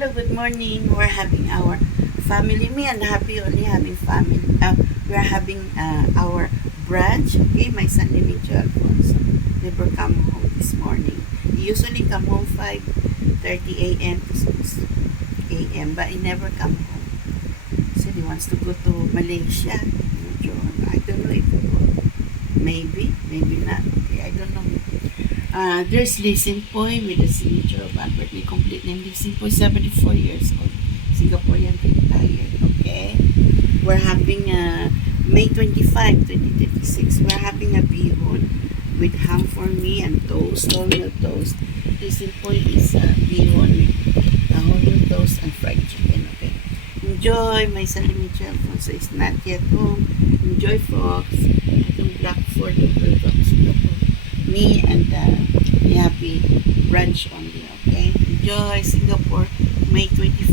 Hello, good morning. We're having our family. Me and Happy only having family. We're having our brunch. Okay, my son ni Medyo Alfonso never come home this morning. He usually come home 5:30 a.m. to 6 a.m. but he never come home. So he wants to go to Malaysia. I don't know if he will. Maybe not. Okay, I don't know. There's Lee Simpoy with the signature of Albert complete name. Lee Simpoy, 74 years old. Singaporean retired. Okay? We're having May 25, 2026. We're having a bihon with ham for me and toast, wholemeal toast. Lee Simpoy is bihon with wholemeal toast and fried chicken. Okay? Enjoy. My son Mitchell Alfonso is not yet home. Enjoy, folks. Itong Black Ford over from Singapore. Me and Happy brunch only, okay? Enjoy Singapore, May 25.